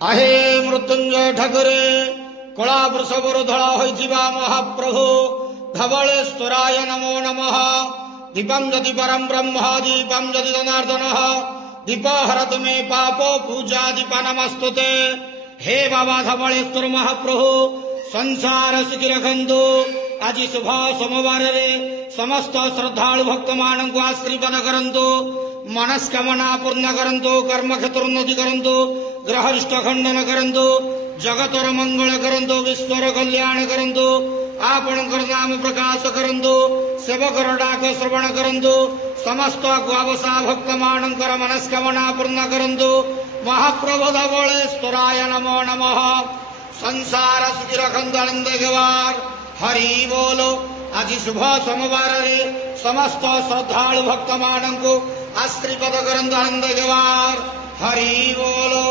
आहे मृत्युंजय ठाकुरे कला वृषभर धड़ा होइथिबा महाप्रभु धवलेश्वराय नमो नमः। दीपं जदि परम ब्रह्म दीपं जदि जनार्दन दीपहरतु मे पापो पूजा दीप नमस्तुते। हे बाबा धवलेश्वर महाप्रभु संसार सुखी रखंतु। आज शुभ सोमवार समस्त श्रद्धालु भक्त मान को आशीर्वाद करंतु। मनस्कामना पूर्ण करंतु। कर्म क्षेत्र उन्नति करंतु। ग्रहरिष्ट खंडन करंतु। जगतर मंगल करंतु। विश्वर कल्याण करंतु। आपणकर नाम प्रकाश करंतु। सेवकर डाक श्रवण करंतु। समस्त ग्वावसा भक्त मानकर मनस्कामना पूर्ण करंतु। महाप्रभु धवलेश्वराय नमो नमः। संसार सुखी रखंतु आनंद गवार हरि बोलो। आज शुभ सोमवार समस्त श्रद्धालु भक्त मान को आशीर्वाद करंतु आनंद गवार हरि बोलो।